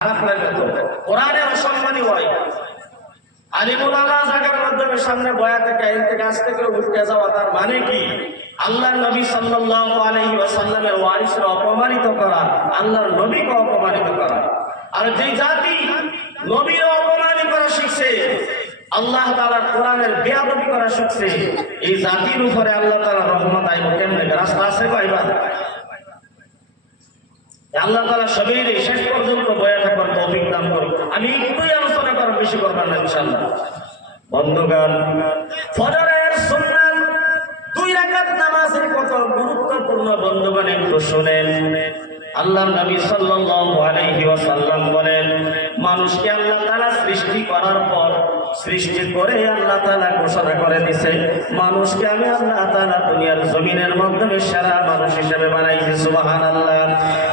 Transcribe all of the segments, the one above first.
খারাপ লাগবে তো। কোরআনে অসম্মানী হয়। আলিমুল আলামা জায়গার মাধ্যমে সামনে বয়া থেকে আইন থেকে আসতে করে উঠতে যাওয়া, তার মানে কি? আল্লাহর নবী সাল্লাল্লাহু আলাইহি ওয়াসাল্লামের ওয়ারিসকে অপমানিত করা, আল্লাহর নবীকে অপমানিত করা। আর যে জাতি নবীর অপমানিত করা শিখছে, আল্লাহ তাআলার কোরআনের বেয়াদবি করা শিখছে, এই জাতির উপরে আল্লাহ তাআলার রহমত আইব কেমনে? রাস্তা আছে পাইবা? আল্লাহ তাআলা সবের শেষ পর্যন্ত বয়া থাকার তৌফিক দান করুন। আমি একটুই আলোচনা করার বেশি করব না ইনশাআল্লাহ। বন্ধুগণ, ফজরের সুন্নাত 2 রাকাত নামাজের কত গুরুত্বপূর্ণ বন্ধুগণ একটু শুনেন। আল্লাহর নবী সাল্লাল্লাহু আলাইহি ওয়াসাল্লাম বলেন, মানুষকে আল্লাহ তাআলা সৃষ্টি করার পর, সৃষ্টি করে আল্লাহ তাআলা ঘোষণা করে দিয়েছে, মানুষকে আমি আল্লাহ তাআলা দুনিয়ার জমিনের মাধ্যমে সেরা মানুষ হিসেবে বানাইছি। সুবহানাল্লাহ।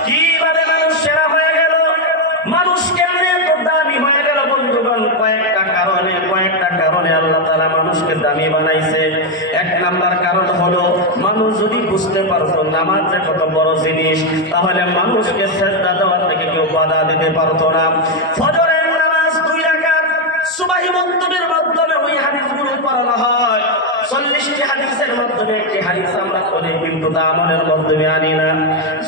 কিভাবে মানুষ সেরা হয়ে গেল? মানুষ কেমনে এত দামি হয়ে গেল বন্ধুগণ? কয়েকটা কারণে আল্লাহ তাআলা মানুষকে দামি বানাইছে। 1 নাম্বার কারণ হলো, মানুষ যদি বুঝতে পারতো নামাজ যে কত বড় জিনিস, তাহলে মানুষকে সিজদা দেওয়া থেকে কেউ বাধা দিতে পারতো না। ফজরের নামাজ 2 রাকাত সুবহি মাগরিবের মাধ্যমে ওই হাদিসগুলো পড়ানো হয়। 40টি হাদিসের মাধ্যমে একটি হাদিস আমরা পড়ি, কিন্তু তা আমলের মাধ্যমে আনি না।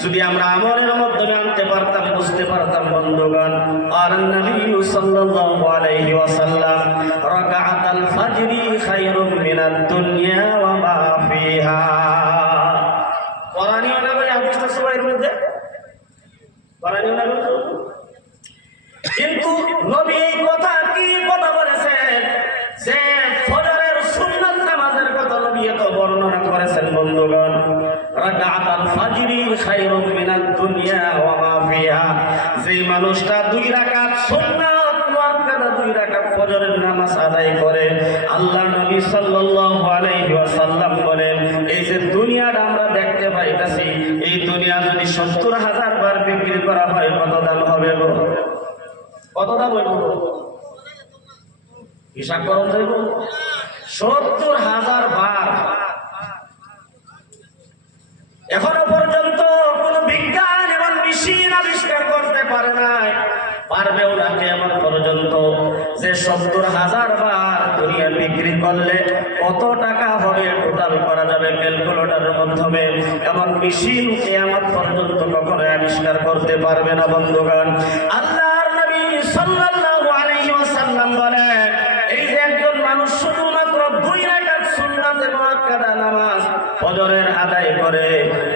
যদি আমরা আমলের মাধ্যমে আনতে পারতাম, বুঝতে পারতাম বন্ধুগণ। আর নবী সাল্লাল্লাহু আলাইহি ওয়াসাল্লাম, রাকাআতুল ফাজরি খায়রুম মিনাদ দুনিয়া ওয়া মা ফিহা। কোরআনীয় না বলে হাদিসটা সুবহির মধ্যে কোরআনীয় না, কিন্তু নবী এই কথা কি কথা বলেছেন যে ফজরের সুন্নাত নামাজের কথা নবী এত বর্ণনা করেছেন বন্ধুগণ। রাকাআতুল ফাজরি খায়রুম মিনাদ দুনিয়া ওয়া মা ফিহা। যে মানুষটা 2 রাকাত সুন্নাত মুআক্কাদা 2 রাকাত ফজরের নামাজ আদায় করে, আল্লাহর নবী সাল্লাল্লাহু আলাইহি ওয়াসাল্লাম বলেন, এই যে দুনিয়াটা আমরা দেখতে পাইতাছি, এই দুনিয়া যদি 70,000 বার বিক্রি করা হয়, কত দাম হবে গো? কত দাম হইব? হিসাব করুন যাইব 70,000 বার। এখনো পর্যন্ত কোন বিজ্ঞান এবং মেশিন আবিষ্কার করতে পারে নাই, পারবেও না কিয়ামত পর্যন্ত, যে 70,000 বার দুনিয়া বিক্রি করলে কত টাকা হবে টোটাল করা যাবে ক্যালকুলেটরের মাধ্যমে। এমন মেশিন কিয়ামত পর্যন্ত কখনো আবিষ্কার করতে পারবে না বন্ধুগণ। আল্লাহর নবী সাল্লাল্লাহু আলাইহি ওয়াসাল্লাম বলেন, এই যে একজন মানুষ শুধুমাত্র 2 রাকাত সুন্নাতে মুআক্কাদা নামাজ ফজরের আদায় করে,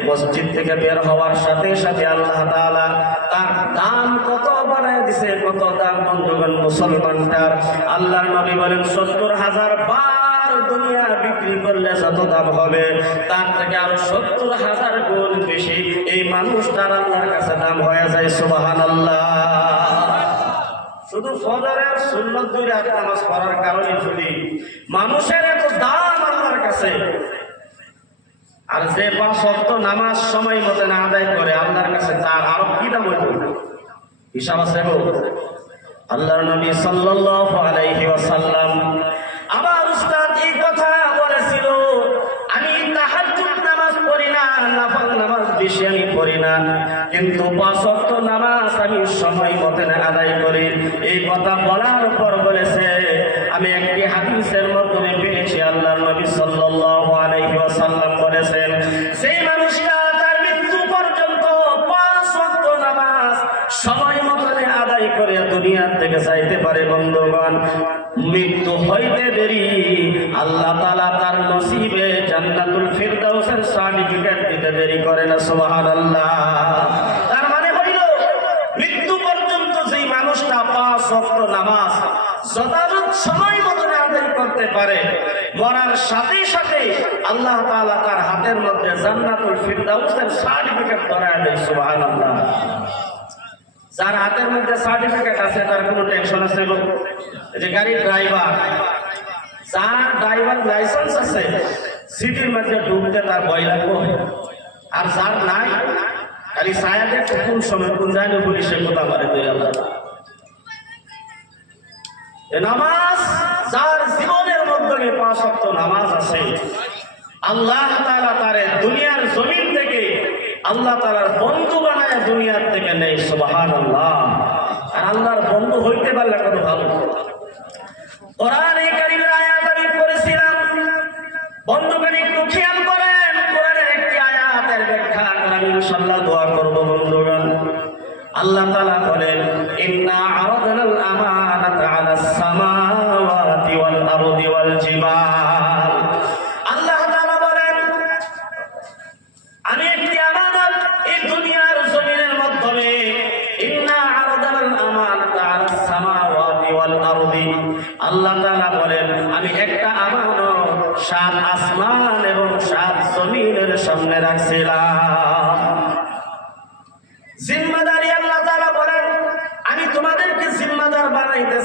মসজিদ থেকে বের হওয়ার সাথে সাথে আল্লাহ তাআলা তার দাম কত বাড়ায় দিয়েছে, কত দাম বন্ধুগণ মুসলমানটার। আল্লাহর নবী বলেন, 70,000 বার দুনিয়া বিক্রি করলে যত দাম হবে, তার থেকে আরো 70,000 গুণ বেশি এই মানুষটার আল্লাহর কাছে দাম হয়ে যায়। সুবহানাল্লাহ। শুধু ফজরের সুন্নাত 2 রাকাত নামাজ পড়ার কারণে যদি মানুষের এত দাম আল্লাহর কাছে, আর যে 5 ওয়াক্ত নামাজ সময় মতো না আদায় করে, আল্লাহর কাছে তার আরো কি দাম হইব? হিসাব আছে গো। আল্লাহর নবী সাল্লাল্লাহু আলাইহি ওয়াসাল্লাম, আমার উস্তাদ এই কথা বলেছিল, আমি তাহাজ্জুদ নামাজ পড়ি না, নফল নামাজ বেশি আমি পড়ি না, কিন্তু 5 ওয়াক্ত নামাজ আমি সময় মতো আদায় করি। এই কথা বলার পর বলেছে, আমি একটি হাদিসের মাধ্যমে পেয়েছি, আল্লাহর নবী সাল্লাল্লাহু আলাইহি ওয়াসাল্লাম বলেছেন, সেই মানুষটা তার মৃত্যু পর্যন্ত 5 ওয়াক্ত নামাজ সময় মতো আদায় করে দুনিয়া থেকে যাইতে পারে বন্ধুগণ। মৃত্যু হইতে দেরি আল্লাহ তাআলা তার নসিবে জান্নাতুল ফিরদাউসের সার্টিফিকেট দিতে দেরি করে না। সুবহানাল্লাহ। তার মানে হইল, মৃত্যু পর্যন্ত যেই মানুষটা 5 ওয়াক্ত নামাজ যথাযথ সময় মতো আদায় করতে পারে, মরার সাথে সাথে আল্লাহ তাআলা তার হাতের মধ্যে জান্নাতুল ফিরদাউসের সার্টিফিকেট ধরায় দেয়। সুবহানাল্লাহ। যার হাতের মধ্যে সার্টিফিকেট আছে তার কোনো টেনশন আছে গো? যে গাড়ির ড্রাইভার, যার ড্রাইভার লাইসেন্স আছে, সিটির মধ্যে ঢুকতে তার ভয় লাগবে। আর যার নাই, খালি ছায়া দেখে কোন সময় কোন জায়গায় পুলিশের কথা বলে তুই আল্লাহ। নামাজ যার জীবনের মাধ্যমে 5 ওয়াক্ত নামাজ আছে, আল্লাহ তাআলা তারে দুনিয়ার জমিন থেকে আল্লাহ তাআলার বন্ধু বানায় দুনিয়ার থেকে নেই। সুবহানাল্লাহ। আর আল্লাহর বন্ধু হইতে পারলে কত ভালো। কোরআনে কারীমের আয়াত আমি পড়েছিলাম, বন্ধুগণ একটু খেয়াল করেন, কোরআনের একটি আয়াতের ব্যাখ্যা আমি ইনশাআল্লাহ দোয়া করব। বন্ধুগণ, আল্লাহ তাআলা বলেন, ইন্না আরাদনাল আমানাতা আলাস সামাওয়াতি ওয়াল আরদি ওয়াল জিবাল। আল্লাহ তাআলা বলেন, আমি একটি আমানত এই দুনিয়ার জমিনের মাধ্যমে, ইন্না আরাদনাল আমানাতা আলাস সামাওয়াতি ওয়াল আরদি, আল্লাহ তাআলা বলেন আমি একটা আমানত 7 আসমান এবং 7 জমিনের সামনে রাখছিলাম। জিম্মাদারি আল্লাহ তাআলা বলেন আমি তোমাদেরকে জিম্মাদার বানাইতেছি।